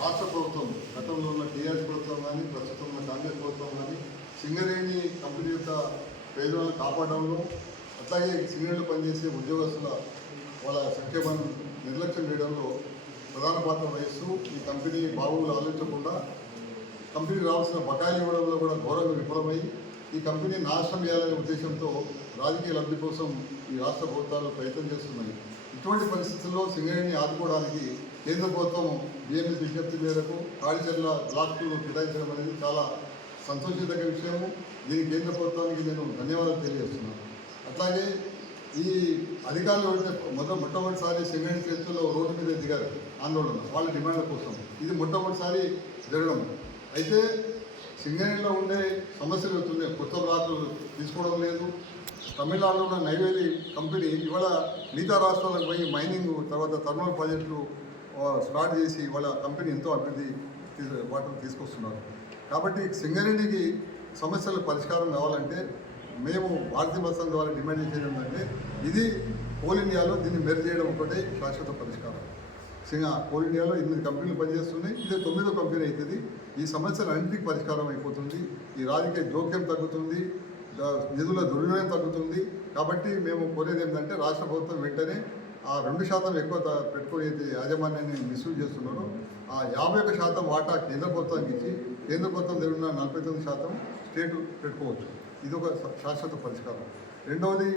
రాష్ట్ర ప్రభుత్వం గతంలో ఉన్న టీఆర్ఎస్ ప్రభుత్వం కానీ ప్రస్తుతం ఉన్న కాంగ్రెస్ ప్రభుత్వం కానీ సింగరేణి కంపెనీ యొక్క పేదలను కాపాడడంలో, అట్లాగే సింగరేణిలో పనిచేసే ఉద్యోగస్తుల వాళ్ళ సంక్షేమాన్ని నిర్లక్ష్యం చేయడంలో ప్రధాన పాత్ర వహిస్తూ ఈ కంపెనీ బాగులు ఆలోచించకుండా కంపెనీ రావాల్సిన బకాయిలు ఇవ్వడంలో కూడా ఘోరంగా విఫలమై ఈ కంపెనీ నాశనం చేయాలనే ఉద్దేశంతో రాజకీయ లబ్ధి కోసం ఈ రాష్ట్ర ప్రభుత్వాలు ప్రయత్నం చేస్తున్నాయి. ఇటువంటి పరిస్థితుల్లో సింగరేణిని ఆదుకోవడానికి కేంద్ర ప్రభుత్వం బిఎంఎస్ విజ్ఞప్తి మేరకు కాళీచర్ల బ్లాక్లు కేటాయించడం అనేది చాలా సంతోషించదగ్గ విషయము. దీనికి కేంద్ర ప్రభుత్వానికి నేను ధన్యవాదాలు తెలియజేస్తున్నాను. అట్లాగే ఈ అధికారులు మొట్టమొదటిసారి సింగరేణి చేతుల్లో రోడ్డు మీద దిగారు ఆందోళన వాళ్ళ డిమాండ్ల కోసం. ఇది మొట్టమొదటిసారి జరగడం. అయితే సింగరేణిలో ఉండే సమస్యలు అవుతున్నాయి. కొత్త బ్లాక్లు తీసుకోవడం లేదు. తమిళనాడులో ఉన్న నైవేలి కంపెనీ ఇవాళ మిగతా రాష్ట్రాలకు పోయి మైనింగ్ తర్వాత థర్మల్ ప్రాజెక్టులు స్టార్ట్ చేసి వాళ్ళ కంపెనీ ఎంతో అభివృద్ధి వాటిని తీసుకొస్తున్నారు. కాబట్టి సింగరేణికి సమస్యల పరిష్కారం కావాలంటే మేము భారతీయ బస్సం ద్వారా డిమాండ్ చేసేది ఏంటంటే ఇది కోల్ ఇండియాలో దీన్ని మెర్జ్ చేయడం ఒకటే శాశ్వత పరిష్కారం. కోల్ ఇండియాలో 8 కంపెనీలు పనిచేస్తున్నాయి. ఇది 9వ కంపెనీ అవుతుంది. ఈ సమస్యలన్నింటికి పరిష్కారం అయిపోతుంది. ఈ రాజకీయ జోక్యం తగ్గుతుంది, నిధుల దుర్వినియోగం తగ్గుతుంది. కాబట్టి మేము కోరేది ఏంటంటే రాష్ట్ర ప్రభుత్వం వెంటనే ఆ 2% ఎక్కువ పెట్టుకుని యాజమాన్యాన్ని మిస్యూజ్ చేస్తున్నారో ఆ 51% వాటా కేంద్ర ప్రభుత్వానికి ఇచ్చి కేంద్ర ప్రభుత్వం దగ్గర ఉన్న 49% స్టేట్ పెట్టుకోవచ్చు. ఇది ఒక శాశ్వత పరిష్కారం. రెండవది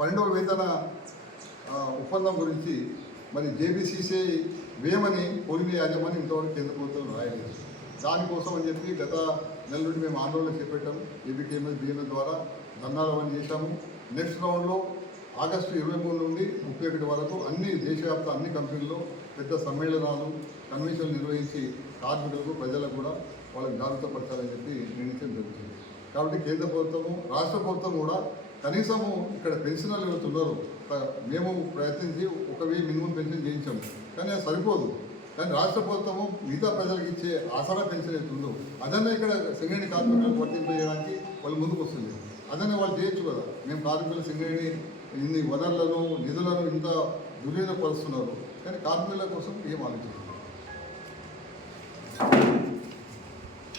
12వ వేతన ఒప్పందం గురించి మరి జేబీసీసీ వేయమని కోలిని యాజమాన్యం ఇంతవరకు కేంద్ర ప్రభుత్వం రాయలేదు. దానికోసం అని చెప్పి గత నెల నుండి మేము ఆందోళన చేపట్టాము. ఏబీకేఎంఎస్ బిఎంఎస్ ద్వారా ధర్నాలు అని చేశాము. నెక్స్ట్ రౌండ్లో ఆగస్టు 23 నుండి 31 వరకు దేశవ్యాప్త అన్ని కంపెనీల్లో పెద్ద సమ్మేళనాలు కన్వెన్షన్లు నిర్వహించి కార్మికులకు ప్రజలకు కూడా వాళ్ళకి జాగ్రత్త పరచాలని చెప్పి నిర్ణయించడం జరుగుతుంది. కాబట్టి కేంద్ర ప్రభుత్వము రాష్ట్ర ప్రభుత్వం కూడా కనీసము ఇక్కడ పెన్షనర్లు వెళ్తున్నారు. మేము ప్రయత్నించి 1000 మినిమం పెన్షన్ చేయించాము, కానీ అది సరిపోదు. కానీ రాష్ట్ర ప్రభుత్వము మిగతా ప్రజలకు ఇచ్చే ఆసరా పెన్షన్ అవుతుందో అదన్నా ఇక్కడ సింగరేణి కార్మికులకు వర్తింపజేయడానికి వాళ్ళు ముందుకు వస్తుంది. అదన్నా వాళ్ళు చేయొచ్చు కదా. మేము కార్మికులు సింగరేణి ఇన్ని వనరులను నిధులను ఇంత దుర్వినియోగపరుస్తున్నారు, కానీ కార్మికుల కోసం ఏం ఆలోచిస్తున్నారు?